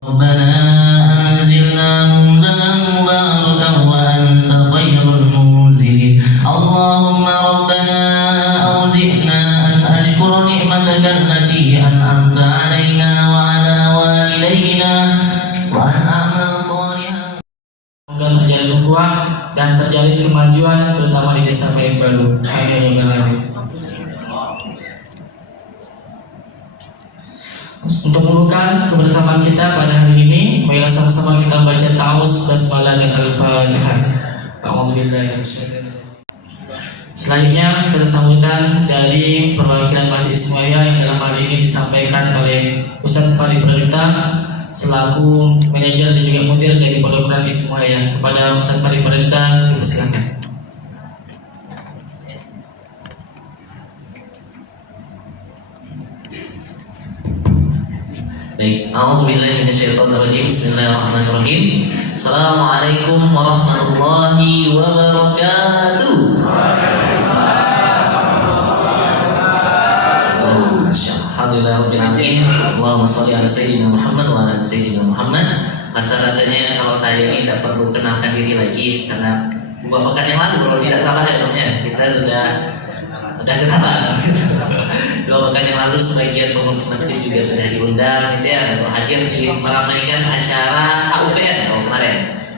ربنا أنزلنا منزلا مباركا وأنت خير المنزلين اللهم ربنا أوزعنا أن أشكر نعمتك التي أنعمت علينا وعلى والدينا وأن أعمل صالحا. Semoga terjalin ukhuwah dan terjalin kemajuan terutama di desa Bayan Baru. Amin. Untuk membuka kebersamaan kita pada hari ini, marilah sama-sama kita baca ta'awuz, basmalah dan al-fatihah. A'udzubillahi minasyaitonir rajim. Selanjutnya kita sambutan dari perwakilan Masjid Ismail yang dalam hari ini disampaikan oleh Ustadz Fadi Pradipta selaku manajer dan juga mudir dari Pondok Quran Ismail. Kepada Ustadz Fadi Pradipta, dipersilakan. Baik, a'udzubillahi minasyaitonirrajim. Bismillahirrahmanirrahim. Assalamualaikum warahmatullahi wabarakatuh. Alhamdulillah rabbil alamin. Allahumma shalli ala sayyidina Muhammad wa ala sayyidina Muhammad. Rasa-rasanya kalau saya ini tidak perlu kenalkan diri lagi karena beberapa pekan yang lalu kalau tidak salah ya namanya kita sudah kenalan. 2 pekan yang lalu sebagian pengurus masjid juga sudah diundang gitu ya untuk hadir di meramaikan acara HUPN kemarin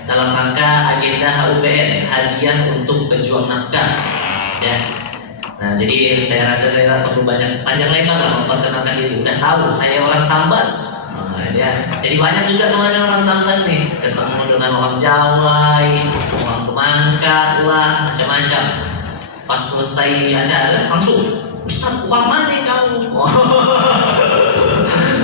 dalam rangka agenda HUPN, hadiah untuk pejuang nafkah ya. Nah jadi saya rasa saya tak perlu banyak panjang lebar lah memperkenalkan diri, udah tahu saya orang Sambas ya. Jadi banyak juga teman orang Sambas nih, ketemu dengan orang Jawa, orang Pemangkat lah, macam-macam. Pas selesai acara langsung, Ustaz, uang mana kamu?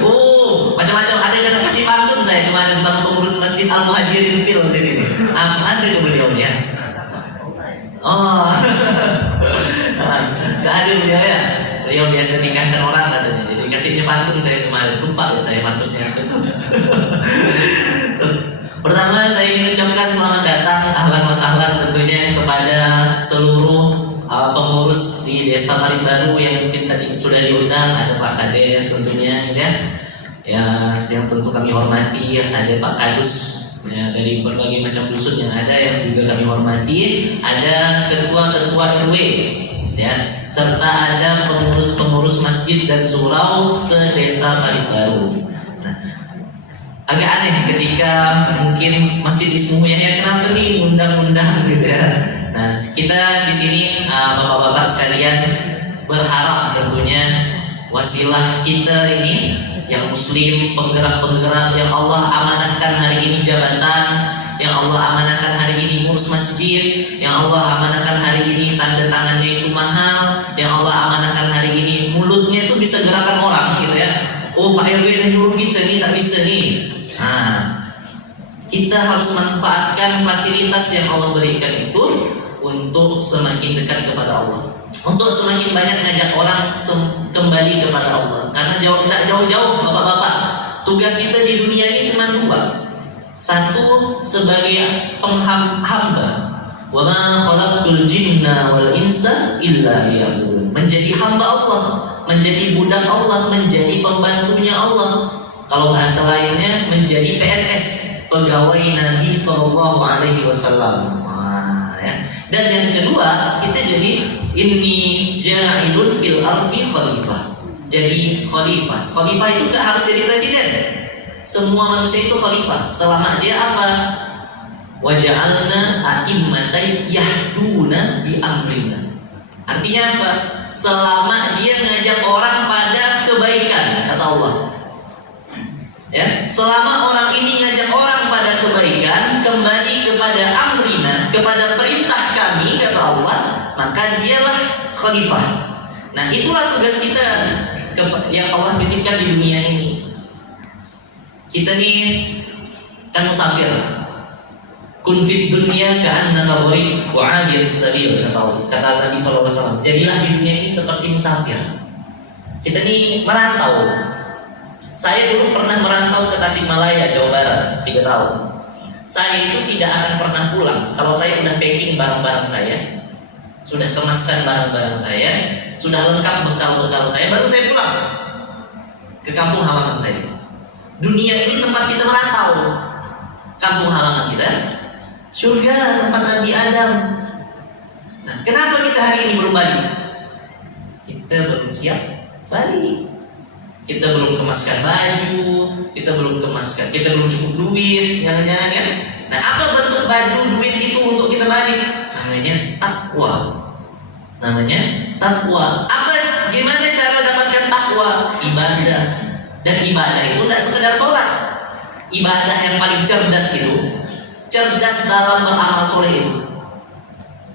Oh, macam-macam. Ada yang kasih pantun saya kemarin sama pengurus Masjid Al-Muhajirin Pil sini. Ada ke beliau ya? Oh, gak ada beliau ya? Beliau biasa nikahkan orang katanya. Jadi kasihnya pantun saya kemarin, lupa ya saya pantunnya. Pertama saya ingin ucapkan selamat datang, ahlan wa sahlan tentunya kepada seluruh pengurus di Desa Paling Baru yang mungkin tadi sudah diundang. Ada Pak Kades tentunya ya, yang tentu kami hormati. Ada Pak Kadus ya, dari berbagai macam dusun yang ada yang juga kami hormati. Ada ketua-ketua RW ya, serta ada pengurus-pengurus masjid dan surau se-Desa Paling Baru. Nah, agak aneh ketika mungkin Masjid Ismu ya kenapa nih undang-undang gitu ya. Nah, kita di sini bapak-bapak sekalian berharap tentunya wasilah kita ini yang muslim, penggerak-penggerak yang Allah amanahkan hari ini jabatan, yang Allah amanahkan hari ini ngurus masjid, yang Allah amanahkan hari ini tanda tangannya itu mahal, yang Allah amanahkan hari ini mulutnya itu bisa gerakan orang gitu ya. Oh Pak RW dan nyuruh kita nih tak bisa nih. Nah, kita harus manfaatkan fasilitas yang Allah berikan itu untuk semakin dekat kepada Allah, untuk semakin banyak ngajak orang kembali kepada Allah. Karena tidak jauh-jauh bapak-bapak, tugas kita di dunia ini cuma dua. Satu, sebagai hamba, wa ma khalaqtul jinna wal insa illa liya'budun, menjadi hamba Allah, menjadi budak Allah, menjadi pembantunya Allah. Kalau bahasa lainnya menjadi PNS, pegawai Nabi Sallallahu Alaihi Wasallam. Ya. Dan yang kedua, kita jadi inni ja'ilun fil ardi khalifah. Jadi khalifah. Khalifah itu gak harus jadi presiden. Semua manusia itu khalifah selama dia apa? Waja'alna a'immatan yahduna bi amrina. Artinya apa? Selama dia ngajak orang pada kebaikan, kata Allah. Ya, selama orang ini ngajak orang pada kebaikan, kembali kepada amrina, kepada perintah kami, kata Allah, maka dialah khalifah. Nah, itulah tugas kita yang Allah titipkan di dunia ini. Kita nih kan musafir. Kun fid dunya ka'annaka gharib wa 'abiris sabil, kata Nabi sallallahu alaihi wasallam. Jadilah di dunia ini seperti musafir. Kita nih merantau. Saya dulu pernah merantau ke Tasikmalaya, Jawa Barat, 3 tahun. Saya itu tidak akan pernah pulang kalau saya sudah packing barang-barang saya, sudah kemaskan barang-barang saya, sudah lengkap bekal-bekal saya, baru saya pulang ke kampung halaman saya. Dunia ini tempat kita merantau. Kampung halaman kita surga, tempat Nabi Adam. Nah, kenapa kita hari ini belum balik? Kita belum siap balik. Kita belum kemaskan baju, kita belum cukup duit, jangan-jangan kan? Nah, apa bentuk baju duit itu untuk kita balik? Namanya takwa. Apa? Gimana cara dapatkan takwa? Ibadah. Dan ibadah itu tidak sekedar sholat. Ibadah yang paling cerdas itu, cerdas dalam beramal soleh itu,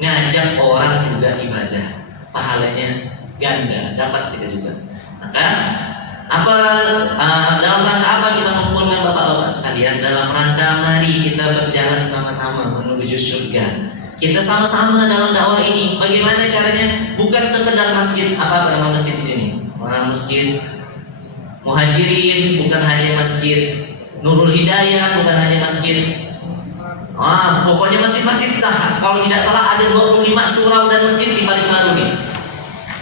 ngajak orang juga ibadah, pahalanya ganda, dapat kita juga. Maka dalam rangka apa kita mengumpulkan bapak-bapak sekalian? Dalam rangka mari kita berjalan sama-sama menuju surga. Kita sama-sama dalam dakwah ini. Bagaimana caranya? Bukan sekedar masjid. Apa nama masjid di sini? Masjid Muhajirin, bukan hanya masjid Nurul Hidayah, bukan hanya masjid. Pokoknya masjid-masjid lah. Kalau tidak salah ada 25 surau dan masjid di Paling nih.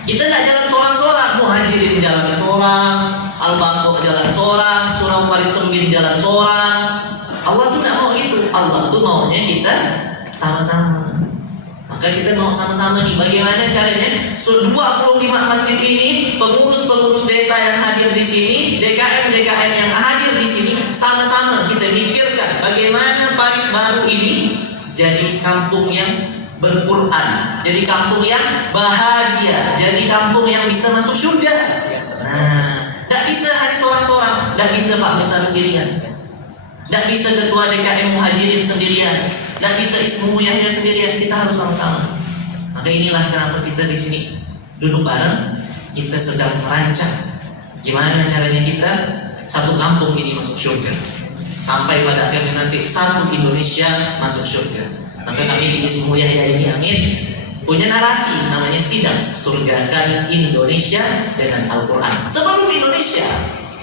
Kita tidak jalan seorang-seorang. Muhajirin jalan seorang, Al-Baqarah jalan seorang, Surau Paling Sembin jalan seorang. Allah tuh tidak mau itu. Allah tuh maunya kita sama-sama. Maka kita mau sama-sama nih. Bagaimana caranya? 25 masjid ini, pengurus-pengurus desa yang hadir di sini, DKM yang hadir di sini, sama-sama kita pikirkan bagaimana Paling Baru ini jadi kampung yang berquran, jadi kampung yang bahagia, jadi kampung yang bisa masuk surga. Nah, tidak bisa hanya seorang-seorang, tidak bisa Pak Musa sendirian, tidak bisa ketua DKM Muhajirin sendirian, tidak bisa Ismu Yahya sendirian. Kita harus sama-sama. Maka inilah kenapa kita di sini duduk bareng. Kita sedang merancang gimana caranya kita satu kampung ini masuk surga, sampai pada akhirnya nanti satu Indonesia masuk surga. Maka kami di Ismu Yahya ini, amin, punya narasi namanya sidang surgakan Indonesia dengan Al-Quran. Sebelum Indonesia,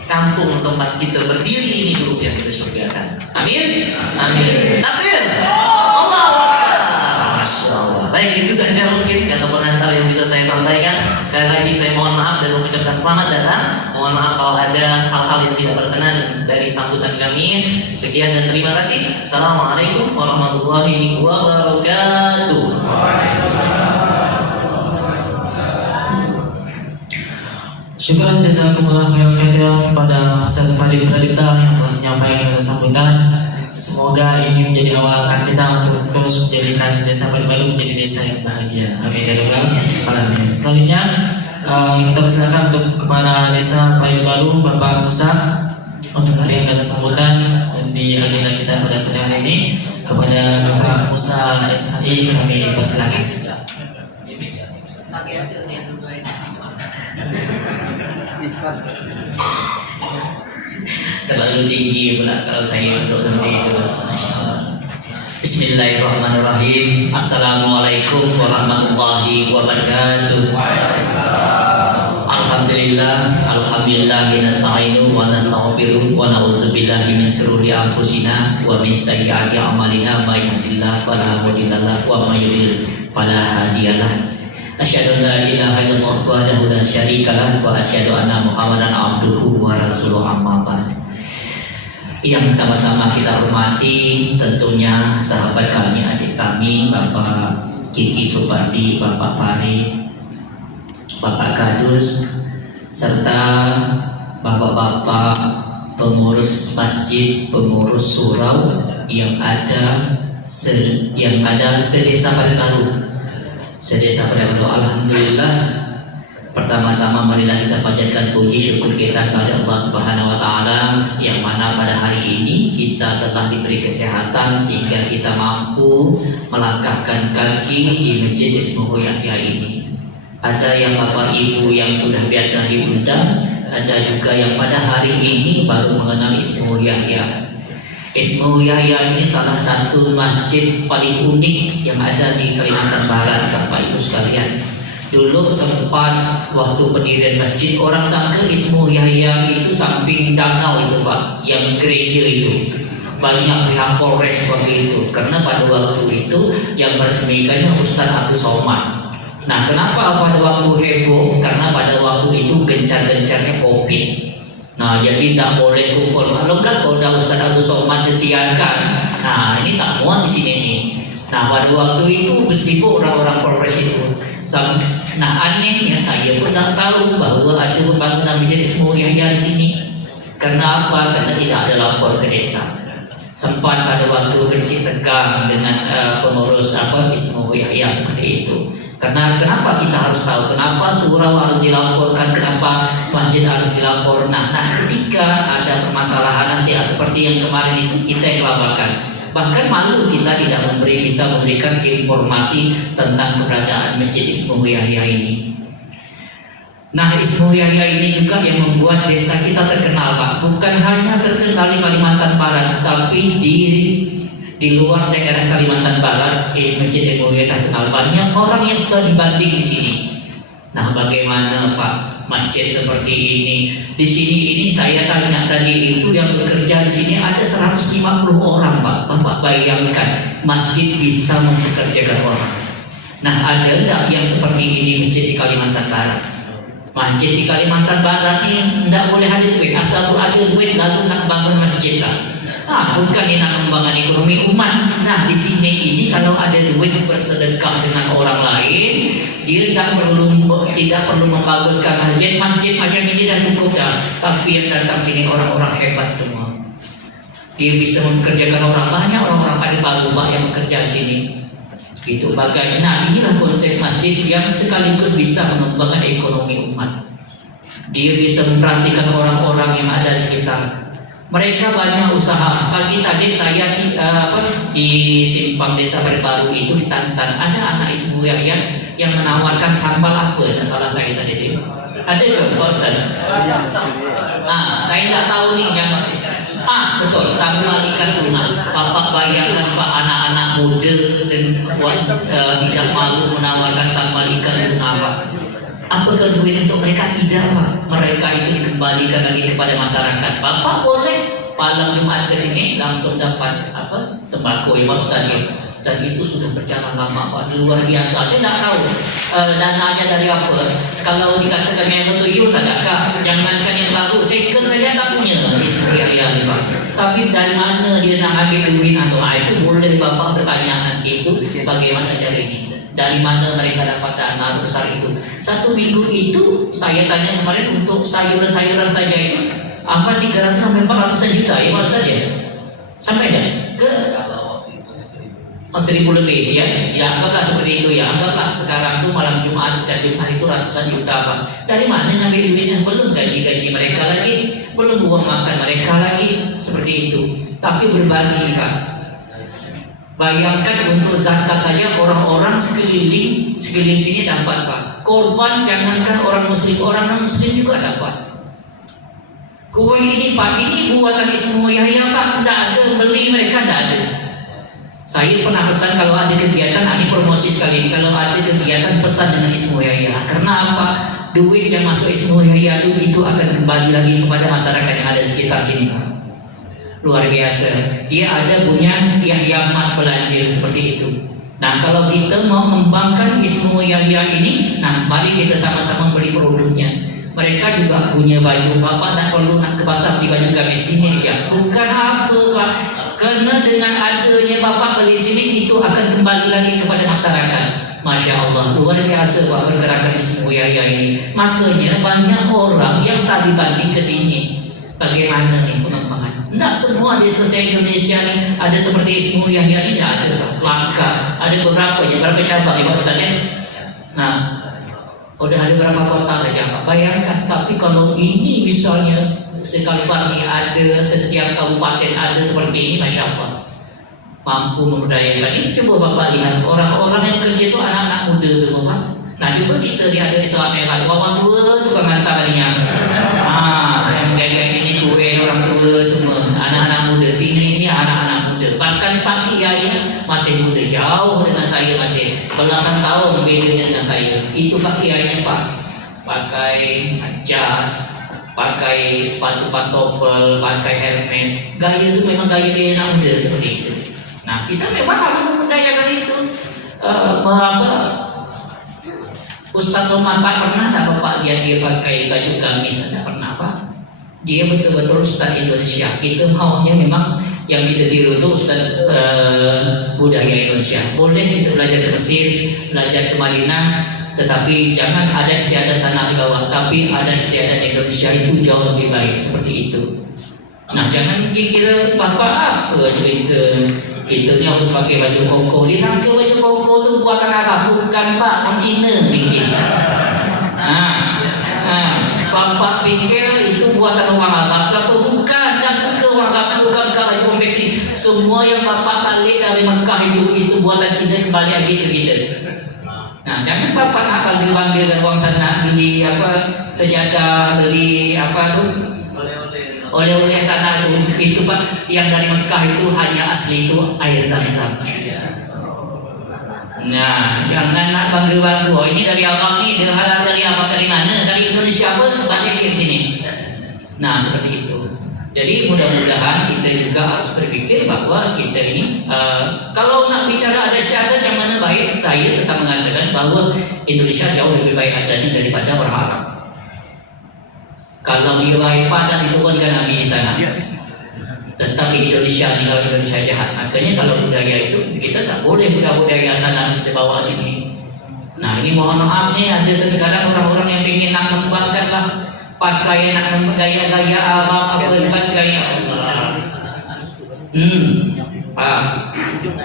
kampung tempat kita berdiri ini dulu yang kita surgakan. Amin, amin. Takbir, Allahu Akbar. Masya Allah. Baik, itu saja mungkin kata pengantar yang bisa saya sampaikan. Sekali lagi saya mohon maaf dan mengucapkan selamat datang. Mohon maaf kalau ada hal-hal yang tidak berkenan dari sambutan kami. Sekian dan terima kasih. Assalamualaikum warahmatullahi wabarakatuh. Syukran jazakumullah khairan katsiran kepada Ustaz Fadil Pradipta yang telah menyampaikan sambutan. Semoga ini menjadi awal langkah kita untuk terus menjadikan desa Paling Baru menjadi desa yang bahagia. Amin ya rabbal alamin. Selanjutnya kita persilakan untuk kepada desa Paling Baru Bapak Musa untuk hadir pada sambutan di agenda kita pada sore hari ini. Kepada Bapak Musa SHI kami persilakan. Terlalu tinggi pula kalau saya untuk seperti itu. Masya Allah. Bismillahirrahmanirrahim. Assalamualaikum warahmatullahi wabarakatuh. Alhamdulillah nasta'inu wa nastaghfiruh wa na'udzu billahi min shururi anfusina wa min sayyiati a'malina may yahdihillahu fala mudilla lahu wa may yudlil fala hadiyalah. Asyhadu an la ilaha illallah wahdahu la syarika lah wa asyhadu anna Muhammadan abduhu wa rasuluh, amma ba'd. Yang sama-sama kita hormati tentunya sahabat kami, adik kami, Bapak Kiki Supardi, Bapak Farid, Bapak Gadus, serta bapak-bapak pengurus masjid, pengurus surau yang ada sedesa Parepadu. Sedesa Parepadu, alhamdulillah. Pertama-tama marilah kita panjatkan puji syukur kita kepada Allah Subhanahu wa taala yang mana pada hari ini kita telah diberi kesehatan sehingga kita mampu melangkahkan kaki di Masjid Ismuhu Yahya ini. Ada yang Bapak Ibu yang sudah biasa diundang, ada juga yang pada hari ini baru mengenal Ismuhu Yahya. Ismuhu Yahya ini salah satu masjid paling unik yang ada di Kalimantan Barat, Bapak Ibu sekalian. Dulu sempat waktu pendirian masjid orang sangka Ismuhu Yahya itu samping danau itu Pak, yang gereja itu banyak pihak Polres seperti itu, karena pada waktu itu yang meresmikannya Ustadz Abdul Somad. Nah, kenapa pada waktu heboh? Karena pada waktu itu gencar-gencarnya COVID. Nah, jadi tidak boleh kumpul. Maklumlah kalau udah Ustadz Abdul Somad disiarkan. Nah, ini tak muat di sini nih. Nah, pada waktu itu bersibuk orang-orang Polres itu. Nah, anehnya saya pun tak tahu bahwa ada pembangunan Masjid Ismuhu Yahya di sini. Karena apa? Karena tidak ada lapor ke desa. Sempat pada waktu bersih tegang dengan pengurus Ismuhu Yahya seperti itu. Karena kenapa kita harus tahu? Kenapa surau harus dilaporkan? Kenapa masjid harus dilapor? Nah, ketika ada permasalahan nanti seperti yang kemarin itu kita yang kelabakan. Bahkan malu kita tidak bisa memberikan informasi tentang keberadaan Masjid Ismuhu Yahya ini. Nah, Ismuhu Yahya ini juga yang membuat desa kita terkenal Pak. Bukan hanya terkenal di Kalimantan Barat, tapi di luar daerah Kalimantan Barat, Masjid Ismuhu Yahya terkenal. Banyak orang yang sudah dibanding di sini. Nah, bagaimana Pak masjid seperti ini? Di sini ini saya tanya tadi itu yang bekerja di sini ada 150 orang Pak. Bapak bayangkan masjid bisa mempekerjakan orang. Nah, ada enggak yang seperti ini masjid di Kalimantan Barat? Masjid di Kalimantan Barat ini enggak boleh ada duit. Asal ada duit lalu nak bangun masjid lah. Bukan ini nak membangun ekonomi umat. Nah, di sini ini kalau ada duit bersedekah dengan orang lain, dia tidak perlu membaguskan masjid macam ini dah cukup dah. Tapi yang datang sini orang-orang hebat semua. Dia bisa mempekerjakan orang banyak, orang-orang pada baru yang bekerja di sini. Itu bagaimana? Nah, inilah konsep masjid yang sekaligus bisa mengembangkan ekonomi umat. Dia bisa memperhatikan orang-orang yang ada di sekitar. Mereka banyak usaha. Pagi tadi saya di simpang desa Parepadu itu di Tantan ada anak Ismuhu Yahya yang menawarkan sambal apa? Tidak salah saya tadi. Ada juga Pak Ustaz? Saya tidak tahu nih yang betul, sambal ikan tuna. Bapak bayangkan Pak, anak-anak muda dan tidak malu menawarkan sambal ikan tuna Pak. Apakah duit untuk mereka? Tidak Pak. Mereka itu dikembalikan lagi kepada masyarakat. Bapak boleh malam Jumat ke sini langsung dapat sembako ya Pak Ustaz ya. Dan itu sudah berjalan lama Pak, luar biasa. Saya tidak tahu dananya dari apa. Kalau dikatakan yang tuyul tak ada, jangankan yang baru, second saja tak punya Ismuhu Yahya Pak. Tapi dari mana dia nak ambil duit atau itu boleh Bapak bertanya nanti itu bagaimana cara ini. Dari mana mereka dapat dana sebesar itu? 1 minggu itu saya tanya kemarin untuk sayuran-sayuran saja itu 300 sampai 400 juta ya Pak Ustaz ya? Sampai dah ke 1000 lebih ya? Ya anggaplah seperti itu ya. Anggaplah sekarang tuh malam Jumat, setiap Jumat itu ratusan juta Pak. Dari mana ngambil duitnya? Belum gaji-gaji mereka lagi, belum uang makan mereka lagi, seperti itu. Tapi berbagi Pak. Bayangkan untuk zakat saja orang-orang sekeliling sini dapat Pak. Korban jangankan orang muslim, orang non muslim juga dapat. Kue ini Pak, ini buatan Ismuhu Yahya Pak, tidak ada beli mereka, tidak ada. Saya pernah pesan kalau ada kegiatan, ini promosi sekali, kalau ada kegiatan pesan dengan Ismu Yahya. Karena apa? Duit yang masuk Ismu Yahya itu akan kembali lagi kepada masyarakat yang ada di sekitar sini, Pak. Luar biasa. Dia ada punya Yahya Mat belanja seperti itu. Nah, kalau kita mau mengembangkan Ismu Yahya ini, nah mari kita sama-sama beli produknya. Mereka juga punya baju, Bapak tak perlu nak ke pasar beli baju gamis ini ya. Bukan apa, Pak. Karena dengan adanya Bapak beli sini itu akan kembali lagi kepada masyarakat. Masya Allah, luar biasa Pak pergerakan Ismu Yahya ini. Makanya banyak orang yang tadi banding ke sini. Bagaimana nih pengembangan? Tidak semua di selesai Indonesia nih ada seperti Ismu Yahya ini, tidak ada Pak. Langka. Ada beberapa cabang ya Pak Ustaz ya. Nah, udah ada berapa kota saja Pak. Bayangkan, tapi kalau ini misalnya sekali Parmi ada, setiap kabupaten ada seperti ini, Masya Allah, mampu memberdayakan. Ini coba Bapak lihat, orang-orang yang kerja itu anak-anak muda semua Pak. Nah coba kita lihat dari selama yang orang tua tukang hantar kalinya, yang kayak ini kue orang tua semua, anak-anak muda sini ini anak-anak muda. Bahkan Pak Kiai masih muda, jauh dengan saya, masih belasan tahun bedanya dengan saya. Itu Pak Kiai Pak, pakai jas, pakai sepatu pantofel, pakai Hermes. Gaya itu memang gaya anak muda seperti itu. Nah kita memang harus memberdayakan itu. Ustadz Somad Pak pernah tak Bapak dia pakai baju gamis? Tidak pernah Pak. Dia betul-betul Ustadz Indonesia. Kita maunya memang yang kita tiru itu Ustadz budaya Indonesia. Boleh kita belajar ke Mesir, belajar ke Madinah, tetapi jangan ada istiadat sana di bawah, tapi ada istiadat Indonesia itu jauh lebih baik seperti itu. Nah jangan dikira Bapak apa cerita kita ni harus pakai baju koko. Dia sangka baju koko tu buatan Arab, bukan Pak, orang Cina fikir. Bapak fikir itu buatan orang Arab, apa bukan? Dah suka orang Arab bukan baju konveksi. Semua yang Bapak balik dari Mekah itu buatan Cina kembali lagi ke kita. Nah, jangan Bapak nak bangga dan uang sana beli sejadah, beli oleh-oleh sana itu Pak, yang dari Mekah itu hanya asli itu air zam-zam. Nah, jangan nak bangga-bangga. Oh, ini dari Arab nih, dari apa dari mana? Dari Indonesia pun banyak di sini. Nah, seperti itu. Jadi mudah-mudahan kita juga harus berpikir bahwa kita ini kalau nak bicara ada istiadat yang mana baik, saya tetap mengatakan bahwa Indonesia jauh lebih baik adanya daripada orang Arab. Kalau dia baik padan itu pun kan Nabi di sana. Tetapi Indonesia jahat. Makanya kalau budaya itu kita tak boleh budaya sana kita bawa sini. Nah ini mohon maaf nih, ada sekarang orang-orang yang ingin nak mengembangkan lah pakaian, nak gaya-gaya Arab apa sebagainya.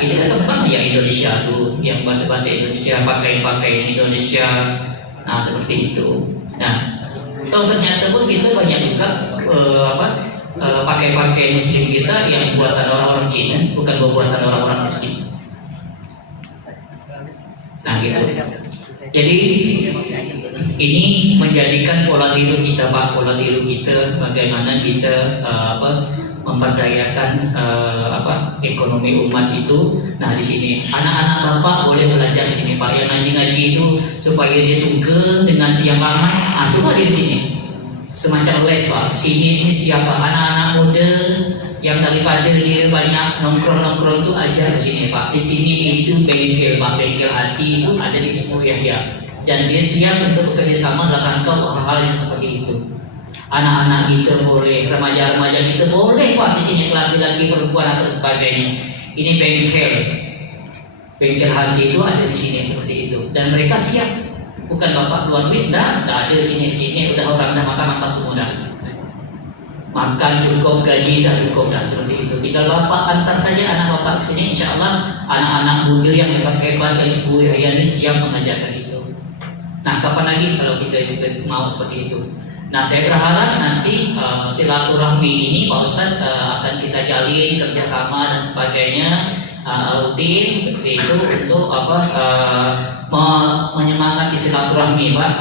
Kita kembang ya Indonesia tuh, yang bahasa Indonesia, pakai Indonesia. Nah seperti itu. Nah toh ternyata pun kita banyak juga pakai muslim kita yang buatan orang-orang Cina, bukan buatan orang-orang muslim. Nah gitu. Jadi ini menjadikan pola tidur kita Pak, pola tidur kita bagaimana kita memberdayakan ekonomi umat itu. Nah di sini anak-anak Bapak boleh belajar di sini Pak, yang ngaji-ngaji itu supaya dia suka dengan yang ramai, semua di sini. Semacam les Pak. Sini ini siapa anak-anak muda yang daripada dia banyak nongkrong itu ajar di sini Pak. Di sini itu bengkel Pak, bengkel hati itu ada di Ismu Yahya. Dan dia siap untuk bekerja sama dalam rangka hal-hal yang seperti itu. Anak-anak kita boleh, remaja-remaja kita boleh Pak di sini, laki-laki, perempuan atau sebagainya. Ini bengkel hati itu ada di sini seperti itu. Dan mereka siap. Bukan Bapak luar duit, dah ada sini udah orang dah mata-mata semua dah. Makan cukup, gaji dah cukup dah seperti itu. Tinggal Bapak antar saja anak Bapak ke sini, insya Allah anak-anak muda yang hebat-hebat yang Ismu Yahya ini siap mengajarkan itu. Nah kapan lagi kalau kita mau seperti itu? Nah saya berharap nanti silaturahmi ini Pak Ustadz akan kita jalin kerjasama dan sebagainya rutin seperti itu untuk menyemangati silaturahmi Pak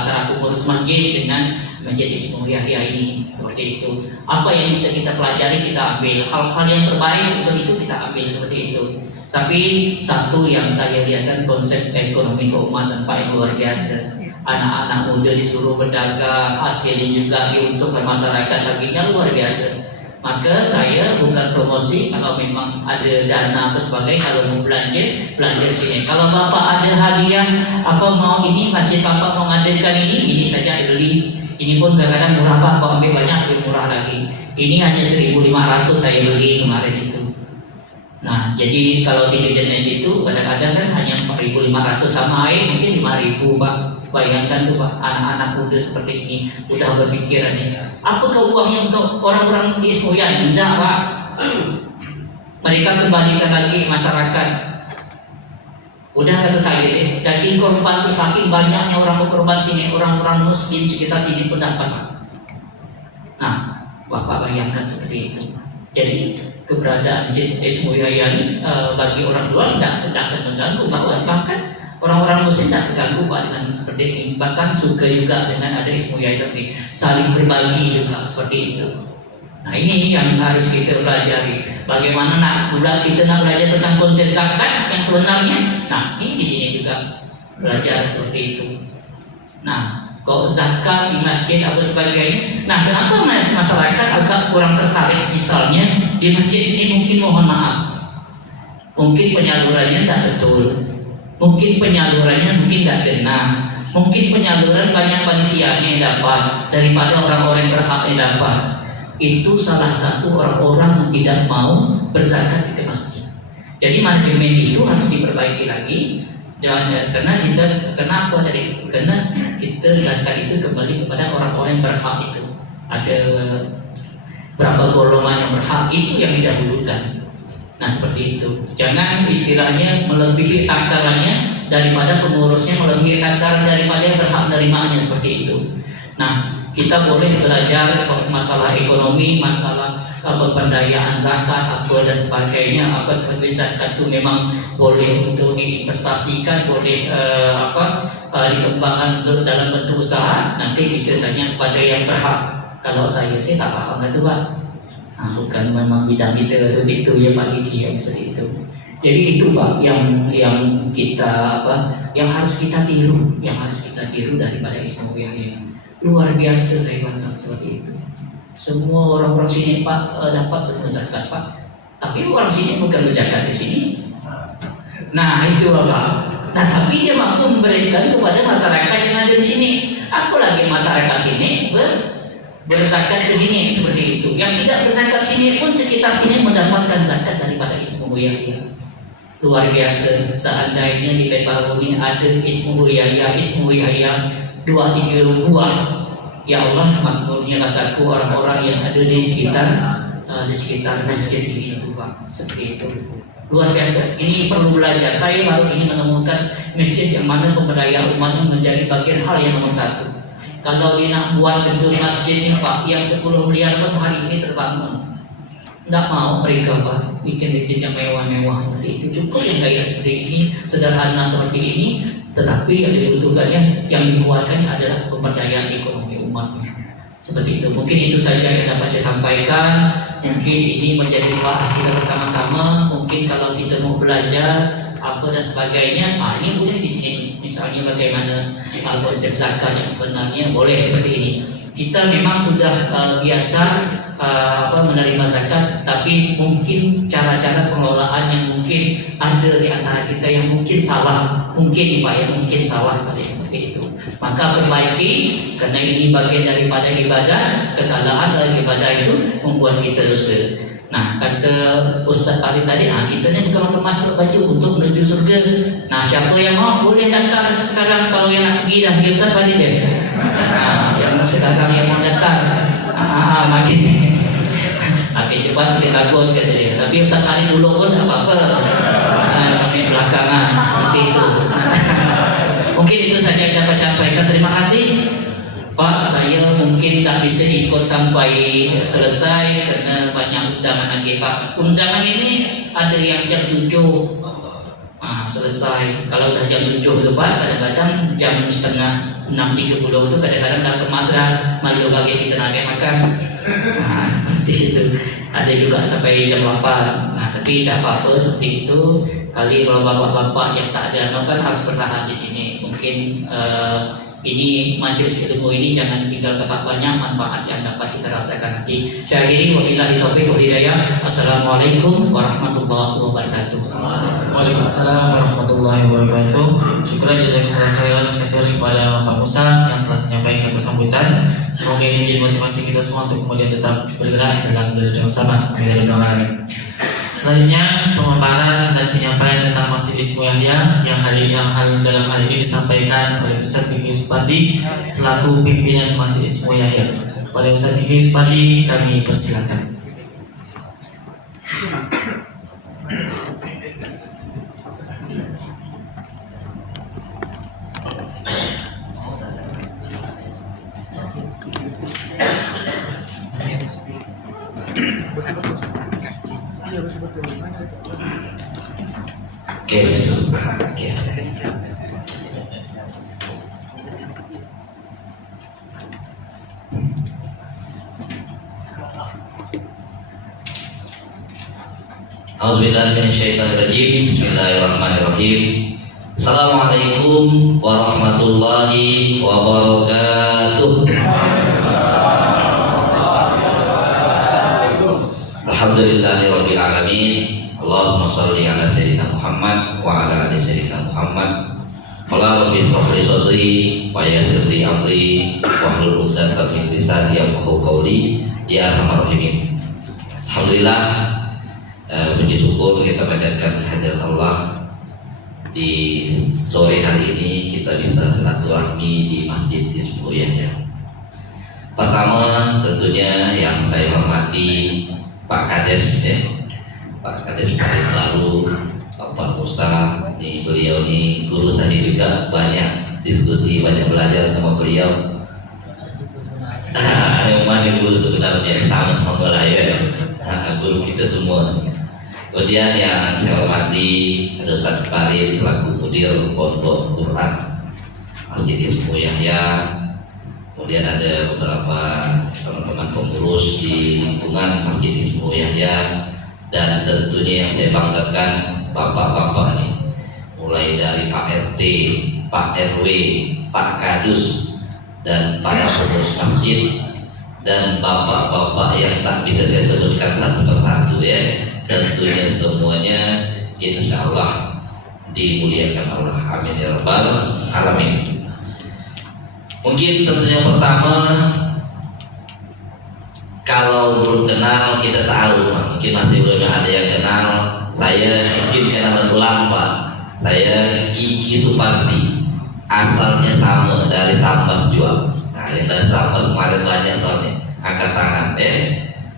antara pengurus masjid dengan Masjid Ismu Yahya ini seperti itu. Apa yang bisa kita pelajari kita ambil, hal-hal yang terbaik untuk itu kita ambil seperti itu. Tapi satu yang saya lihat kan konsep ekonomi keumatan Pak yang luar biasa. Anak-anak muda disuruh berdagang, hasilnya juga diuntungkan masyarakat, baginya luar biasa. Maka saya bukan promosi, kalau memang ada dana apa sebagainya, kalau mau belanja di sini. Kalau Bapak ada hadiah apa mau ini, masjid Bapak mau ngadakan ini saja beli. Ini pun kadang-kadang murah Pak, kalau ambil banyak lebih murah lagi. Ini hanya 1.500 saya beli kemarin itu. Nah, jadi kalau 3 jenis itu kadang-kadang kan hanya 4.500 sama air mungkin 5.000 Pak. Bayangkan tuh Pak, anak-anak muda seperti ini udah berpikirannya. Apakah uangnya untuk orang-orang di Semoyan? Tidak Pak. Mereka kembalikan lagi masyarakat. Udah kata saya deh, daging korban tuh saking banyaknya orang korban sini, orang-orang muslim sekitar sini pun dapat Pak. Nah, Bapak bayangkan seperti itu. Jadi keberadaan Semoyan ini bagi orang luar tidak akan mengganggu, bahkan orang-orang muslim tidak terganggu Pak dengan seperti ini. Bahkan suka juga dengan ada Ismuya seperti saling berbagi juga seperti itu. Nah ini yang harus kita pelajari. Bagaimana kita nak belajar tentang konsep zakat yang sebenarnya. Nah ini di sini juga belajar seperti itu. Nah kalau zakat di masjid apa sebagainya. Nah kenapa masyarakat agak kurang tertarik misalnya di masjid ini mungkin mohon maaf. Mungkin penyalurannya tidak betul. Mungkin penyalurannya tidak kena, mungkin penyaluran banyak panitianya yang dapat daripada orang-orang yang berhak yang dapat. Itu salah satu orang-orang yang tidak mau berzakat ke masjid. Jadi manajemen itu harus diperbaiki lagi. Karena kita zakat itu kembali kepada orang-orang yang berhak itu. Ada berapa golongan yang berhak itu yang didahulukan. Nah seperti itu. Jangan istilahnya melebihi takarannya daripada pengurusnya, melebihi takaran daripada yang berhak menerimanya, seperti itu. Nah kita boleh belajar masalah ekonomi, masalah pemberdayaan zakat apa dan sebagainya. Apakah zakat itu memang boleh untuk diinvestasikan, boleh dikembangkan untuk dalam bentuk usaha. Nanti disertanya kepada yang berhak. Kalau saya sih tak paham itu Pak. Nah, bukan memang bidang kita seperti itu ya Pak Kiki, seperti itu. Jadi itu Pak yang kita yang harus kita tiru, daripada Ismuya ini. Luar biasa saya bangga seperti itu. Semua orang-orang sini Pak dapat semua zakat Pak. Tapi orang sini bukan berzakat di sini. Nah itu Pak. Nah tapi dia mampu memberikan kepada masyarakat yang ada di sini. Apalagi masyarakat sini berzakat ke sini seperti itu. Yang tidak berzakat sini pun sekitar sini mendapatkan zakat daripada Ismuya. Luar biasa. Seandainya di Peparu ini ada Ismuya 2-3 buah. Ya Allah makmurnya rasaku orang-orang yang ada di sekitar masjid ini itu Pak. Seperti itu. Luar biasa. Ini perlu belajar. Saya baru ini menemukan masjid yang mana pemberdayaan umatnya menjadi bagian hal yang nomor satu. Kalau dia nak buat gedung masjid ini Pak yang 10 miliar pun hari ini terbangun, tidak mau mereka Pak bikin yang mewah-mewah seperti itu. Cukup yang gaya seperti ini, sederhana seperti ini, tetapi yang dibutuhkannya, yang dibuatkan adalah pemberdayaan ekonomi umatnya. Seperti itu. Mungkin itu saja yang dapat saya sampaikan. Mungkin ini menjadi bahan kita bersama-sama. Mungkin kalau kita mau belajar apa dan sebagainya, ini boleh di sini. Misalnya bagaimana konsep zakat yang sebenarnya boleh seperti ini. Kita memang sudah biasa menerima zakat, tapi mungkin cara-cara pengelolaan yang mungkin ada di antara kita yang mungkin salah, mungkin Pak ya, mungkin salah pada seperti itu. Maka perbaiki, karena ini bagian daripada ibadah. Kesalahan dalam ibadah itu membuat kita dosa. Nah kata Ustaz Farid tadi, kita ni bukan masuk baju untuk menuju surga. Nah siapa yang mau boleh daftar sekarang. Kalau yang nak pergi dah pergi Ustaz Farid dia. Yang sekarang yang mau daftar makin cepat makin bagus kata dia. Tapi Ustaz Farid dulu pun tak apa-apa. Kami belakangan seperti itu. Mungkin itu saja yang dapat saya sampaikan. Terima kasih Pak, saya mungkin tak bisa ikut sampai selesai karena banyak undangan lagi Pak. Undangan ini ada yang jam 7 selesai. Kalau udah jam 7 tu Pak, kadang-kadang jam setengah 6.30 tu kadang-kadang dah kemas dah. Malu lagi kita nak makan. Seperti itu. Ada juga sampai jam 8. Tapi tak apa-apa seperti itu. Kali kalau bapak-bapak yang tak ada anak kan harus bertahan di sini. Mungkin ini majelis ilmu ini jangan tinggal tempat banyak manfaat yang dapat kita rasakan nanti. Saya akhiri wabillahi taufiq wal hidayah. Assalamualaikum warahmatullahi wabarakatuh. Waalaikumsalam warahmatullahi wabarakatuh. Syukur jazakumullah khairan katsiran kepada Pak Musa yang telah menyampaikan kata sambutan. Semoga ini menjadi motivasi kita semua untuk kemudian tetap bergerak dalam jalan yang sama. Amin. Selanjutnya pemaparan dan penyampaian tentang Masjid Ismu Yahya yang dalam hal ini disampaikan oleh Ustaz Fikri Supandi selaku pimpinan Masjid Ismu Yahya. Kepada Ustaz Fikri Supandi kami persilakan. Auzubillahiminasyaitonirrajim. Bismillahirrahmanirrahim. Assalamualaikum warahmatullahi wabarakatuh. Alhamdulillahirabbil alamin. Allahumma shalli ala sayyidina Muhammad wa ala ali sayyidina Muhammad. Qala rabbi ishrah li sadri wa yassir li amri wahlul 'uqdatam min lisani yafqahu qawli. Ya arhamar rahimin. Alhamdulillah, puji syukur kita panjatkan kehadiran Allah di sore hari ini kita bisa silaturahmi di Masjid Ismu Yahya. Pertama tentunya yang saya hormati Pak Kades ya, Pak Kades paling baru, Pak Musa, ini beliau ini guru saya juga, banyak diskusi, banyak belajar sama beliau. Yang mana guru sebenarnya sama ya, guru kita semua. Kemudian yang saya hormati ada Ustaz Farid selaku mudir Pondok Quran Masjid Ismu Yahya. Kemudian ada beberapa teman-teman pengurus di lingkungan Masjid Ismu Yahya, dan tentunya yang saya banggakan bapak-bapak nih, mulai dari Pak RT, Pak RW, Pak Kadus, dan para pengurus masjid, dan bapak-bapak yang tak bisa saya sebutkan satu persatu ya. Tentunya semuanya insya Allah dimuliakan Allah. Amin ya rabbal alamin. Mungkin tentunya pertama, kalau belum kenal kita tahu, mungkin masih belum ada yang kenal. Saya izin kenalan ulang Pak. Saya Kiki Supardi, asalnya sama dari Sambas juga. Nah, yang dari Sambas kemarin banyak soalnya angkat tangan.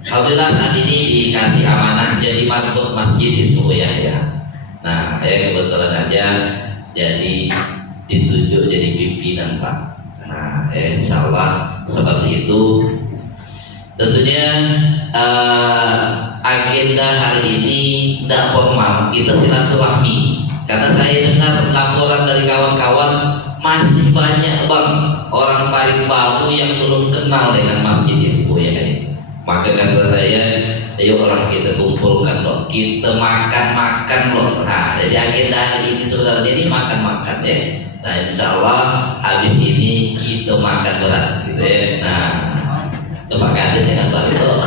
Alhamdulillah saat ini dikasih amanah jadi marbot Masjid Ismu Yahya. Nah, kebetulan aja jadi ditunjuk jadi pimpinan Pak. Nah, insya Allah seperti itu. Tentunya agenda hari ini tidak formal, kita silaturahmi. Karena saya dengar laporan dari kawan-kawan masih banyak bang orang paling baru yang belum kenal dengan Masjid Ismu Yahya. Maka kata saya, ayo orang kita kumpulkan loh, kita makan-makan loh. Nah, jadi agenda hari ini sebenarnya ini makan-makan ya. Nah, insya Allah habis ini kita makan berat gitu ya. Nah, Pak Kades jangan balik loh.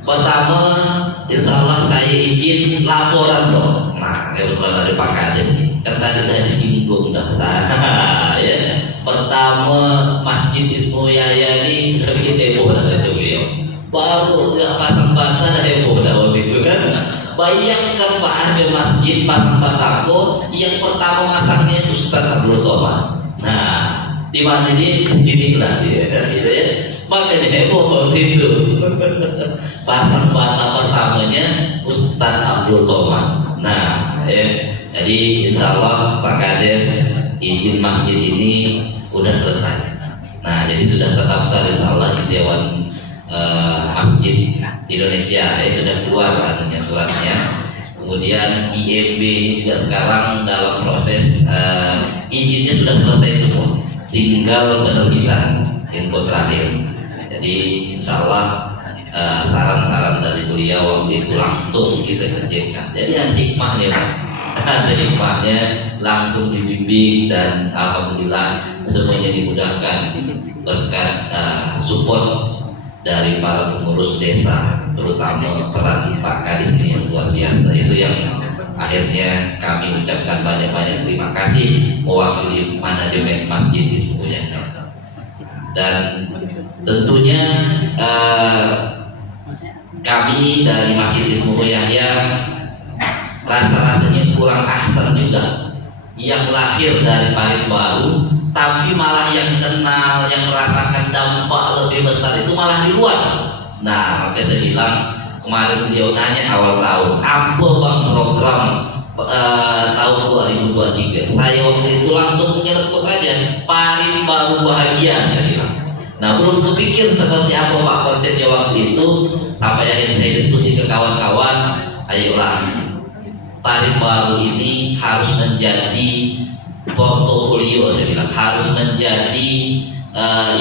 Pertama, insya Allah saya izin laporan loh. Nah, kebetulan ada Pak Kades nih, kan tadi udah disinggung dah saya. Ya. Pertama, Masjid Ismu Yahya ini sudah bikin heboh dah kata beliau. Baru pasang bata dah heboh dah waktu itu kan. Bayangkan Pak, ada masjid pasang batako, yang pertama masangnya Ustaz Abdul Somad. Nah, di mana dia? Di sini lah dia, gitu ya. Makanya heboh waktu itu. Pasang bata pertamanya Ustaz Abdul Somad. Nah, jadi insya Allah Pak Kades izin masjid ini udah selesai. Nah, jadi sudah terdaftar insya Allah di Dewan Masjid Indonesia. Sudah keluar adanya suratnya. Kemudian IMB juga sekarang dalam proses izinnya sudah selesai semua, tinggal penerbitan info terakhir. Jadi insya Allah saran-saran dari beliau waktu itu langsung kita kerjakan. Jadi ada hikmahnya Pak. Ada hikmahnya, langsung dibimbing dan alhamdulillah semuanya dimudahkan berkat support dari para pengurus desa, terutama peran Pak Kadis ini yang luar biasa. Itu yang akhirnya kami ucapkan banyak-banyak terima kasih mewakili manajemen Masjid Ismu Yahya. Dan tentunya kami dari Masjid Ismu Yahya rasa-rasanya kurang ahsan juga, yang lahir dari Parit Baru tapi malah yang kenal, yang merasakan dampak lebih besar itu malah di luar. Nah, makanya saya bilang kemarin beliau nanya awal tahun, apa bang program tahun 2023? Saya waktu itu langsung menyeletuk aja, Parit Baru bahagia, saya bilang. Nah, belum kepikir seperti apa Pak konsepnya waktu itu, sampai akhirnya saya diskusi ke kawan-kawan, ayolah Parit Baru ini harus menjadi portofolio, saya bilang harus menjadi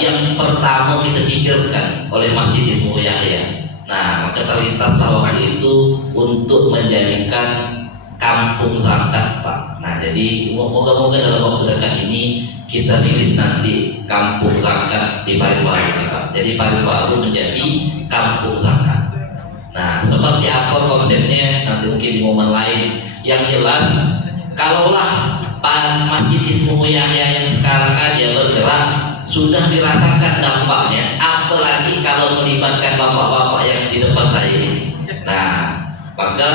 yang pertama kita pikirkan oleh Masjid Ismu Yahya. Nah, maka terlintas waktu itu untuk menjadikan kampung zakat Pak. Nah, jadi moga-moga dalam waktu dekat ini kita rilis nanti kampung zakat di Parit Baru nih Pak. Jadi Parit Baru menjadi kampung zakat. Nah, seperti apa konsepnya nanti mungkin di momen lain. Yang jelas, kalaulah Masjid Ismu Yahya yang sekarang aja bergerak sudah dirasakan dampaknya, apalagi kalau melibatkan bapak-bapak yang di depan saya ini. Nah, maka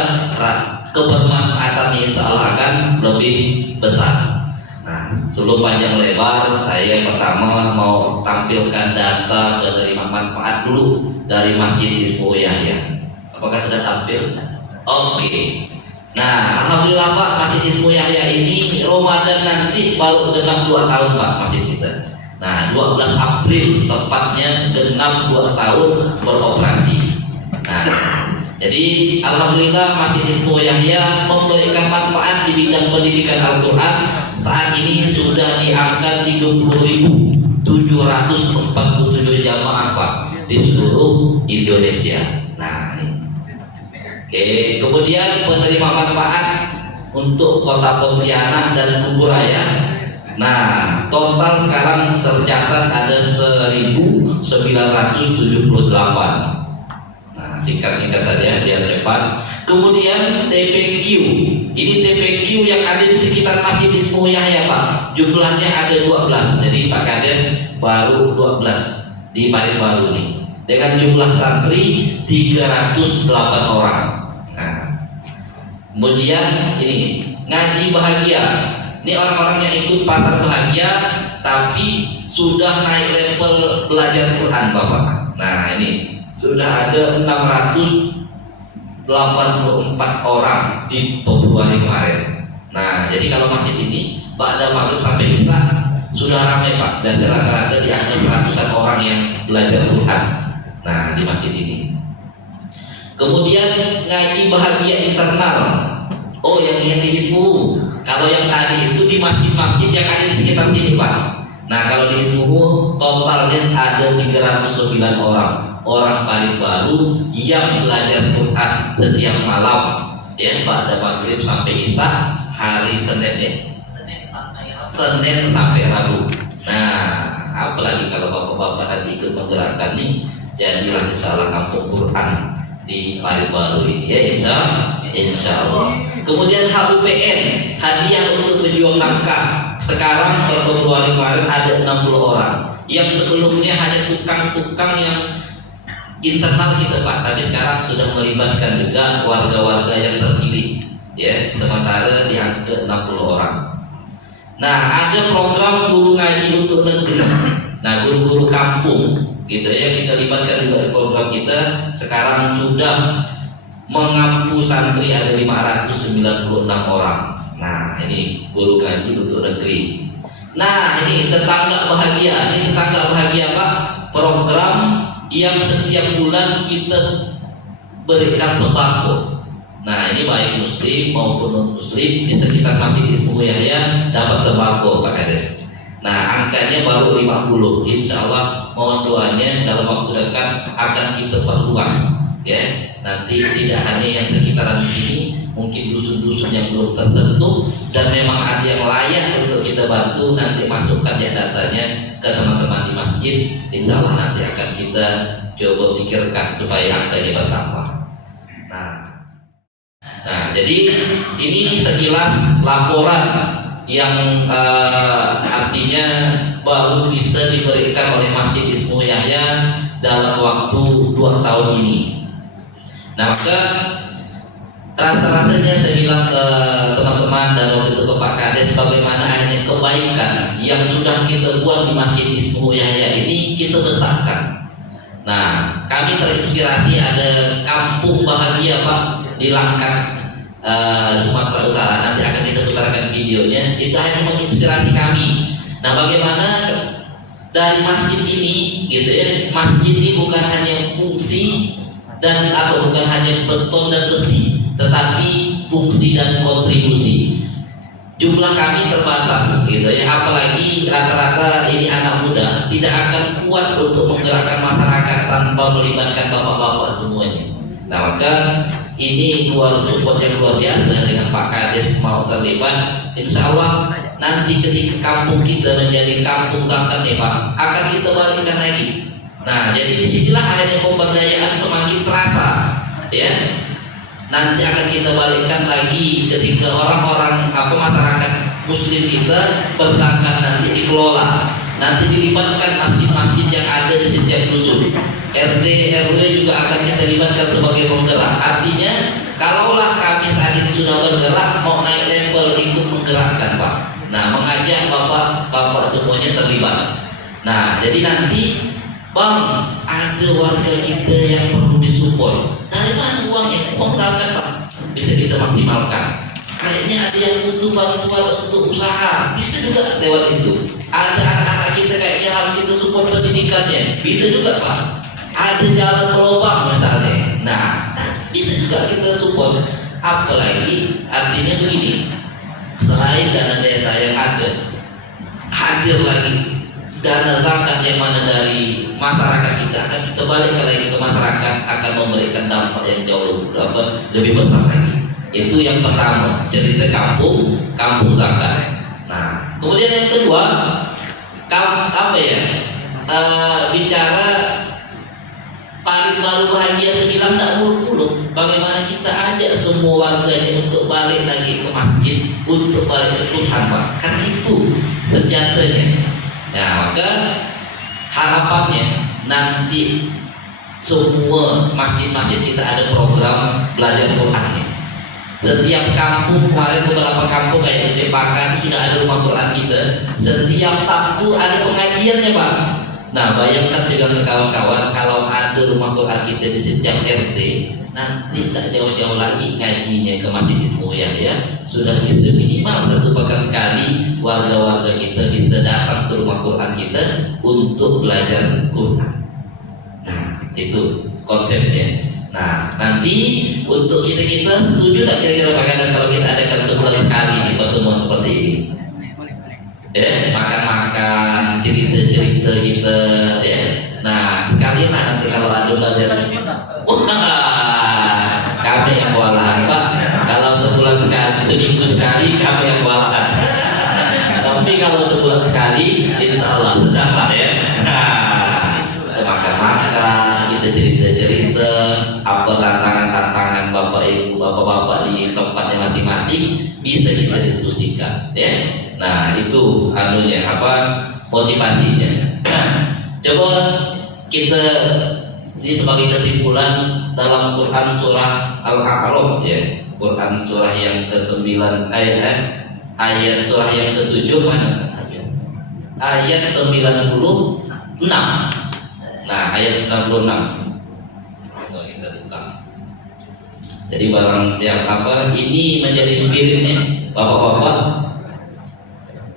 kebermanfaatannya insya Allah akan lebih besar. Nah, sebelum panjang lebar, saya pertama mau tampilkan data penerima manfaat dulu dari Masjid Ismu Yahya. Apakah sudah tampil? Oke. Nah, alhamdulillah Pak, Masjid Ismu Yahya ini Ramadan nanti baru genap 2 tahun Pak masjid kita. Nah, 12 April tepatnya genap 2 tahun beroperasi. Nah, jadi alhamdulillah Masjid Ismu Yahya memberikan manfaat di bidang pendidikan Al-Quran. Saat ini sudah di angka 30.747 jamaah Pak di seluruh Indonesia. Nah, ini. Oke, kemudian penerima manfaat untuk Kota Pontianak dan Kuburaya. Nah, total sekarang tercatat ada 1.978. Nah, singkat-singkat saja biar cepat. Kemudian TPQ. Ini TPQ yang ada di sekitar Masjid Ismu Yahya Pak. Jumlahnya ada 12. Jadi Pak Kades baru 12 di Parit Baru ini. Dengan jumlah santri 308 orang. Kemudian ini ngaji bahagia. Ini orang-orang yang ikut pasar bahagia tapi sudah naik level belajar Quran Bapak. Nah, ini sudah ada 684 orang di Februari kemarin. Nah, jadi kalau masjid ini pada maghrib sampai isya sudah ramai Pak. Dan rata-rata di atas ratusan orang yang belajar Quran. Nah, di masjid ini. Kemudian ngaji bahagia internal. Oh, yang di Ismu. Kalau yang tadi itu di masjid-masjid yang ada di sekitar sini Pak. Nah, kalau di Ismu totalnya ada 309 orang Parit Baru yang belajar Quran setiap malam ya pada maghrib sampai isya hari Senin ya. Senin sampai Rabu. Nah, apalagi kalau bapak-bapak nanti ikut menggerakkan nih, jadilah insyaallah kampung Quran di Parit Baru ini ya insya Allah. Kemudian HUPN, hadiah untuk pejuang nafkah. Sekarang per Februari kemarin ada 60 orang. Yang sebelumnya hanya tukang-tukang yang internal kita Pak, tapi sekarang sudah melibatkan juga warga-warga yang terpilih ya, sementara di angka 60 orang. Nah, ada program guru ngaji untuk negeri. Nah, guru-guru kampung gitu ya, kita libatkan juga di program kita. Sekarang sudah mengampu santri ada 596 orang. Nah, ini guru ngaji untuk negeri. Nah, ini tetangga bahagia. Ini tetangga bahagia Pak, program yang setiap bulan kita berikan sembako. Nah, ini baik muslim maupun non muslim di sekitar Masjid Ismu Yahya dapat sembako Pak Kades. Nah, angkanya baru 50. Insya Allah mohon doanya dalam waktu dekat akan kita perluas, ya. Nanti tidak hanya yang sekitaran sini, mungkin dusun-dusun yang belum tersentuh dan memang ada yang layak untuk kita bantu, nanti masukkan ya datanya ke teman-teman di masjid. Insya Allah nanti akan kita coba pikirkan supaya angkanya bertambah. Nah, jadi ini sekilas laporan yang artinya baru bisa diberikan oleh Masjid Ismu Yahya dalam waktu 2 tahun ini. Nah, maka rasa-rasanya saya bilang ke teman-teman dan waktu itu ke Pak Kades, bagaimana akhirnya kebaikan yang sudah kita buat di Masjid Ismu Yahya ini kita besarkan. Nah, kami terinspirasi ada kampung bahagia Pak di Langkat, Sumatera Utara. Nanti akan kita putarkan videonya. Itu hanya menginspirasi kami. Nah, bagaimana dari masjid ini, gitu ya, masjid ini bukan hanya fungsi dan bukan hanya beton dan besi, tetapi fungsi dan kontribusi. Jumlah kami terbatas, gitu ya. Apalagi rata-rata ini anak muda tidak akan kuat untuk menggerakkan masyarakat tanpa melibatkan bapak-bapak semuanya. Nah, maka ini luar support yang luar biasa dengan Pak Kades mau terlibat. Insya Allah nanti ketika kampung kita menjadi kampung Langkat nih Pak, akan kita balikkan lagi. Nah, jadi disinilah akhirnya pemberdayaan semakin terasa, ya. Nanti akan kita balikkan lagi ketika orang-orang masyarakat Muslim kita berangkat nanti dikelola, nanti dilibatkan masjid-masjid yang ada di setiap dusun. RT RW juga akan kita libatkan sebagai penggerak. Artinya, kalaulah kami saat ini sudah bergerak, mau naik level ikut menggerakkan Pak. Nah, mengajak bapak-bapak semuanya terlibat. Nah, jadi nanti Bang, ada warga kita yang perlu disupport. Dari mana uangnya? Uang zakat Pak, bisa kita maksimalkan. Kayaknya ada yang butuh bantuan untuk usaha, bisa juga lewat itu. Ada anak-anak kita kayaknya harus kita support pendidikannya, bisa juga Pak. Ada jalan pelobang misalnya, nah bisa juga kita support. Apalagi artinya begini, selain dana desa yang ada, hadir lagi dana zakat yang mana dari masyarakat kita akan kita balikkan lagi ke masyarakat, akan memberikan dampak yang jauh lebih besar lagi. Itu yang pertama, cerita kampung zakat. Nah, kemudian yang kedua, bicara paling baru bahagia sembilan tak muluk-muluk. Bagaimana kita ajak semua warganya untuk balik lagi ke masjid, untuk balik ke Tuhan Pak. Karena itu sejatinya. Nah, maka harapannya nanti semua masjid-masjid kita ada program belajar Qurannya. Setiap kampung, kemarin beberapa kampung kayak di Cempaka sudah ada rumah Quran kita. Setiap Sabtu ada pengajiannya Pak. Nah, bayangkan juga ke kawan-kawan kalau ada rumah Quran kita di setiap RT, nanti tak jauh-jauh lagi ngajinya ke Masjid Ismu ya. Sudah bisa minimal 1 pekan sekali warga-warga kita bisa datang ke rumah Quran kita untuk belajar Quran. Nah, itu konsepnya. Nah, nanti untuk kita setuju tak kira-kira Pak Kades kalau kita adakan sebulan sekali di pertemuan seperti ini? Ya, makan-makan, cerita-cerita kita, ya. Nah, sekalian lah nanti kalau ada belajar, kami yang kewalahan Pak. Kalau sebulan sekali, seminggu sekali kami yang kewalahan. Tapi kalau sebulan sekali, insya Allah sedang lah ya. Nah, makan-makan, kita cerita-cerita, apa tantangan-tantangan Bapak Ibu, Bapak-bapak di tempatnya masing-masing bisa kita diskusikan, ya. Nah, itu motivasinya. Coba kita ini sebagai kesimpulan dalam Quran surah Al-A'raf ya, Quran surah yang ke-9 ayat surah yang ke-7 mana? Ayat 96. Nah, ayat 96. Coba kita buka. Jadi barang siapa ini menjadi spiritnya Bapak-bapak,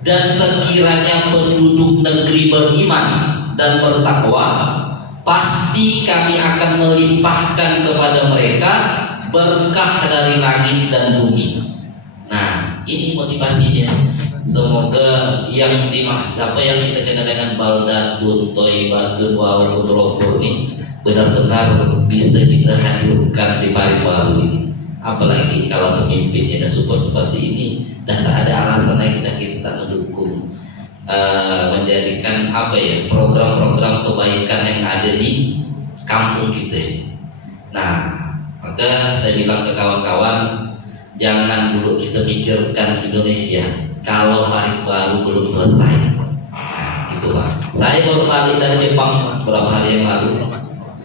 dan sekiranya penduduk negeri beriman dan bertakwa, pasti kami akan melimpahkan kepada mereka berkah dari langit dan bumi. Nah, ini motivasinya. semoga yang apa yang kita kenal dengan baldatun thayyibatun wa ardhun ghafur ini benar-benar bisa kita hadirkan di Parigbaru ini. Apalagi kalau pemimpinnya dan support seperti ini, dan tak ada alasan lagi kita mendukung menjadikan apa ya program-program kebaikan yang ada di kampung kita. Nah, maka saya bilang ke kawan-kawan, jangan dulu kita mikirkan Indonesia kalau Parigbaru belum selesai. Nah, gitu Pak. Saya baru balik dari Jepang beberapa hari yang lalu.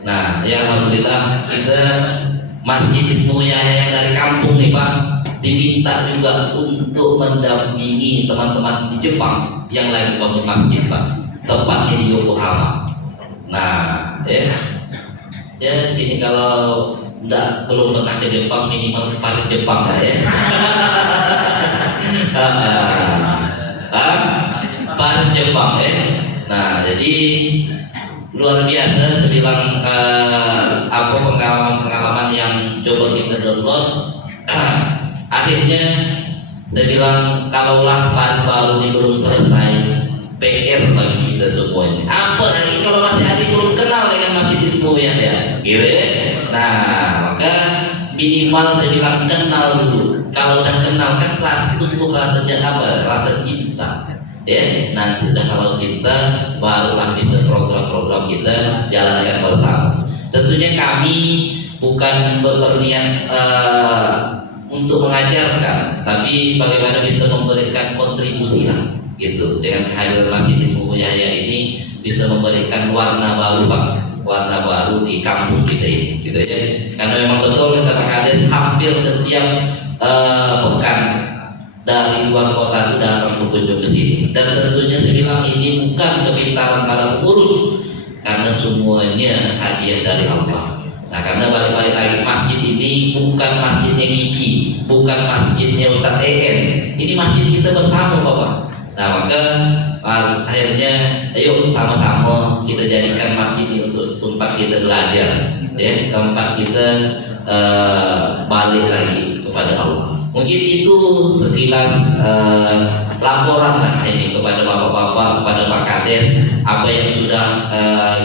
Nah, ya alhamdulillah kita Masjid Ismu Yahya yang dari kampung nih Pak diminta juga untuk mendampingi teman-teman di Jepang yang lagi bangun masjid Pak, tepatnya di Yokohama. Nah, ya sini kalau belum pernah ke Jepang minimal ke Paris Jepang lah ya. Paris Jepang ya. Nah, jadi luar biasa saya bilang apa pengalaman yang coba kita download. Akhirnya saya bilang kalaulah Parigbaru ini belum selesai, PR bagi kita semuanya. Apalagi kalau masih ada yang belum kenal dengan Masjid Ismu Yahya, gitu ya. Nah, maka minimal saya bilang kenal dulu. Kalau udah kenal kan tumbuh rasa cinta. Ya, nanti udah kalau cinta barulah bisa program-program kita jalankan bersama. Tentunya kami bukan berniat untuk mengajarkan, tapi bagaimana bisa memberikan kontribusi lah, gitu. Dengan kehadiran Masjid Ismu Yahya ini bisa memberikan warna baru Pak, warna baru di kampung kita ini, gitu ya. Karena memang betul kata Pak Kades, hampir setiap pekan dari luar kota itu datang berkunjung ke sini. Dan tentunya saya bilang ini bukan kepintaran para pengurus, karena semuanya hadiah dari Allah. Nah, karena balik-balik lagi masjid ini bukan masjidnya Kiki, bukan masjidnya Ustadz ini masjid kita bersama Bapak. Nah, maka akhirnya ayo sama-sama kita jadikan masjid ini untuk tempat kita belajar, ya, tempat kita balik lagi kepada Allah. Mungkin itu sekilas laporan lah ini kepada bapak-bapak, kepada Pak Kades apa yang sudah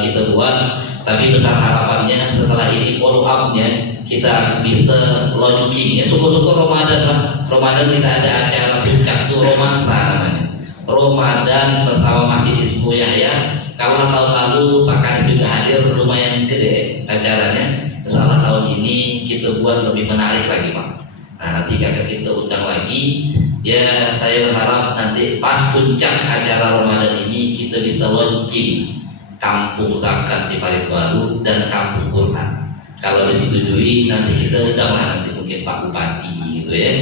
kita buat. Tapi besar harapannya setelah ini follow up-nya kita bisa launching ya. Syukur-syukur Ramadan lah. Ramadan kita ada acara puncak tuh romansa namanya. Ramadan bersama Masjid Ismu Yahya. Kalau tahun lalu Pak Kades juga hadir, lumayan gede acaranya. Insyaallah tahun ini kita buat lebih menarik lagi Pak. Nah, nanti akan kita undang lagi. Ya, saya berharap nanti pas puncak acara Ramadan ini kita bisa launching kampung zakat di Parigbaru dan kampung Quran. Kalau disetujui nanti kita undanglah nanti mungkin Pak Bupati gitu ya,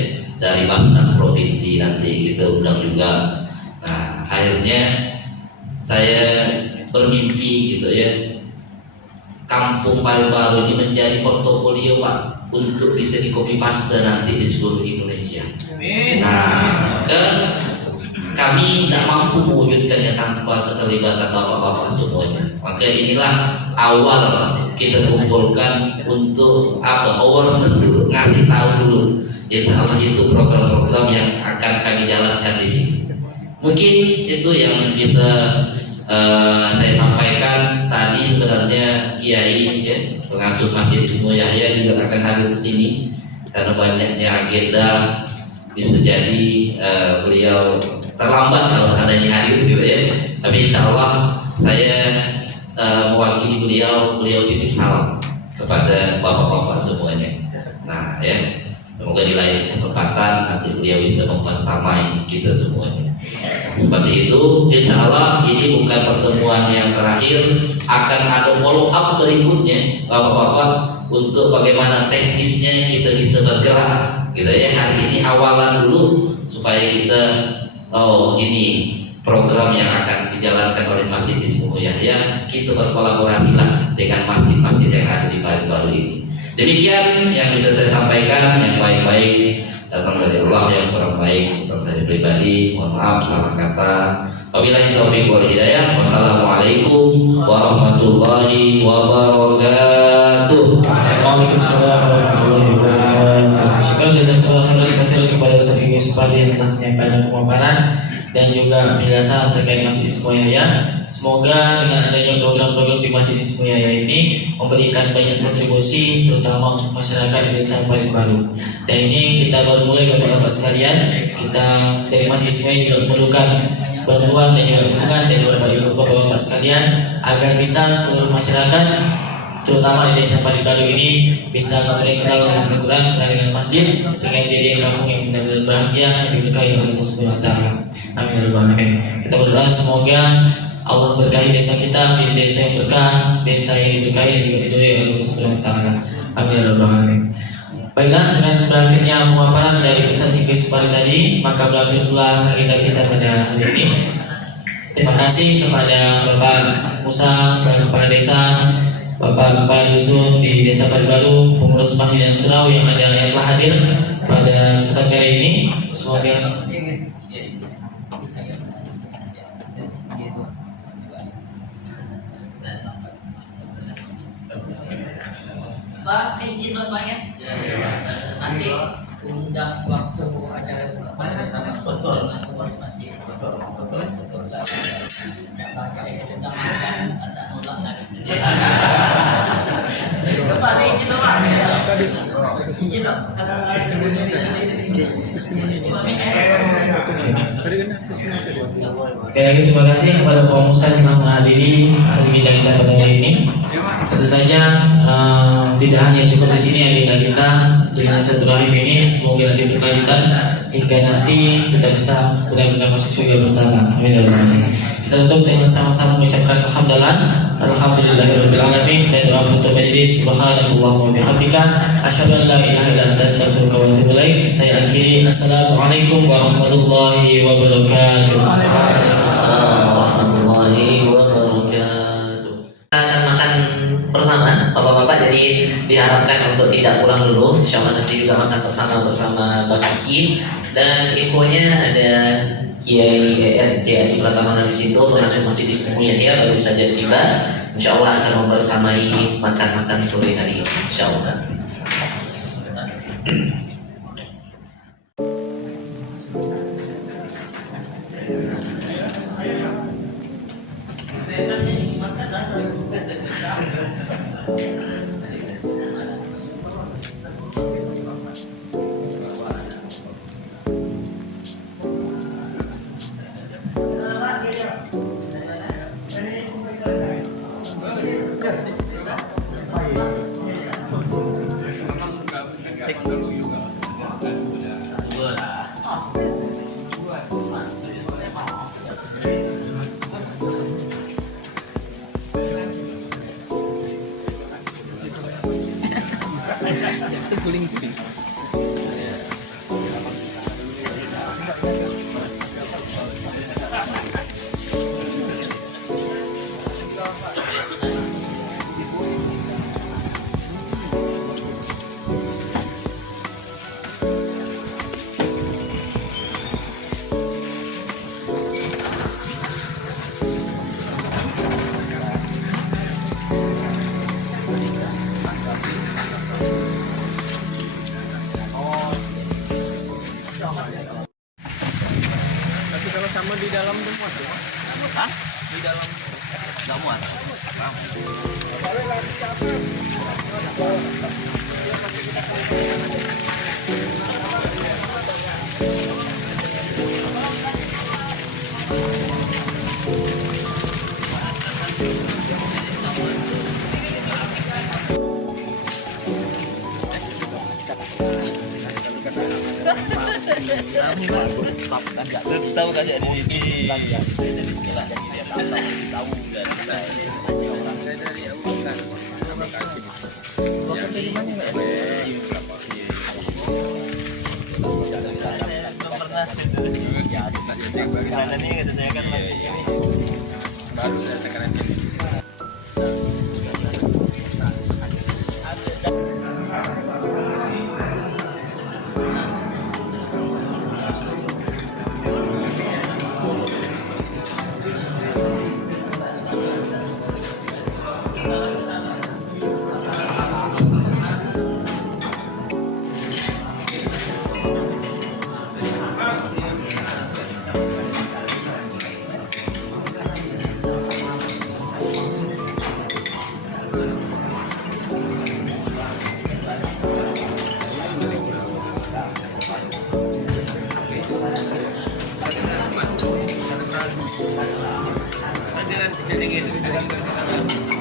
dari Basnas Provinsi nanti kita undang juga. Nah, akhirnya saya bermimpi gitu ya, kampung Parigbaru ini menjadi portofolio Pak untuk bisa di copy paste nanti di seluruh Indonesia. Nah, kami tidak mampu mewujudkannya tanpa keterlibatan bapak-bapak semuanya. Maka inilah awal kita kumpulkan untuk awareness dulu, ngasih tahu dulu. Insya Allah itu program-program yang akan kami jalankan di sini. Mungkin itu yang bisa saya sampaikan tadi. Sebenarnya Kiai ya, pengasuh Masjid Ismu Yahya juga akan hadir di sini karena banyaknya agenda. Bisa jadi beliau terlambat kalau seandainya hadir gitu ya. Tapi insya Allah saya mewakili beliau titip salam kepada bapak-bapak semuanya. Nah ya, semoga di lain kesempatan nanti beliau bisa mempersamai kita semuanya. Seperti itu, insya Allah ini bukan pertemuan yang terakhir, akan ada follow up berikutnya bapak-bapak untuk bagaimana teknisnya kita bisa bergerak gitu ya. Hari ini awalan dulu supaya kita ini program yang akan dijalankan oleh Masjid Ismu Yahya, kita berkolaborasilah dengan masjid-masjid yang ada di Parigbaru ini. Demikian yang bisa saya sampaikan, yang baik-baik datang dari Allah, yang kurang baik dari pribadi mohon maaf salah kata. Wabillahi taufiq wal hidayah. Wassalamualaikum warahmatullahi wabarakatuh. Waalaikumsalam warahmatullahi wabarakatuh. Syukur jazakallahu khairan kepada Ustaz Supadi yang telah menyampaikan pemaparan dan juga penjelasan terkait Masjid Ismu Yahya. Semoga dengan adanya program-program di Masjid Ismu Yahya ini memberikan banyak kontribusi terutama untuk masyarakat di Desa Paling Baru. Dan ini kita baru mulai Bapak-Bapak sekalian. Kita dari Masjid Ismu Yahya juga memerlukan bantuan dan juga dukungan dari Bapak-Bapak sekalian agar bisa seluruh masyarakat terutama di Desa Paling Baru ini bisa kembali kenal dengan Al-Quran, kenal dengan masjid, sehingga menjadi kampung yang benar-benar bahagia yang diberkahi oleh Allah Subhanahu wa Ta'ala. Amin ya rabbal alamin. Kita berdoa semoga Allah berkahi desa kita menjadi desa yang berkah, desa yang diberkahi dan juga diridhoi oleh Allah Subhanahu wa Ta'ala. Amin ya rabbal alamin. Baiklah, dengan berakhirnya pemaparan dari pesan Fikri Supari tadi, maka berakhir pula agenda kita pada hari ini. Terima kasih kepada Bapak Musa selaku kepala desa, Bapak Kepala Dusun di Desa Paling Baru, pengurus Masjid dan Surau yang telah hadir pada kesempatan kali ini. Semoga Pak, saya izin Pak ya. Nanti undang waktu acara buka puasa bersama dengan pengurus masjid. Bahasa yang undang ada nolak lagi. Pak, saya izin Pak. Izin Pak. sekali lagi terima kasih kepada Pak Musa yang telah menghadiri agenda kita pada hari ini. Tentu saja tidak hanya cukup di sini agenda kita dengan silaturahim ini, semoga nanti berkelanjutan hingga nanti kita bisa benar-benar masuk surga bersama. Amin ya rabbal alamin. Kita tutup dengan sama-sama mengucapkan alhamdulillahirabbil alamin dan doa penutup majelis. Subhanallahumma wa bihamdika asyhadu an la ilaha illa anta astaghfiruka wa atubu ilaik. Saya akhiri, assalamualaikum warahmatullahi wabarakatuh. Waalaikumsalam warahmatullahi wabarakatuh. Kita akan makan bersama Bapak-bapak, jadi diharapkan untuk tidak pulang dulu. Insyaallah nanti juga makan bersama Bang Aki, dan infonya ada Kiai Pratama di situ, pengasuh Masjid Ismu Yahya baru saja tiba. Insyaallah akan membersamai makan sore hari ini. Insyaallah. Sama di dalam tuh muat ya? Hah? Di dalam nggak muat? Tahu kan ya di sini. Tahu Nanti jadi gitu.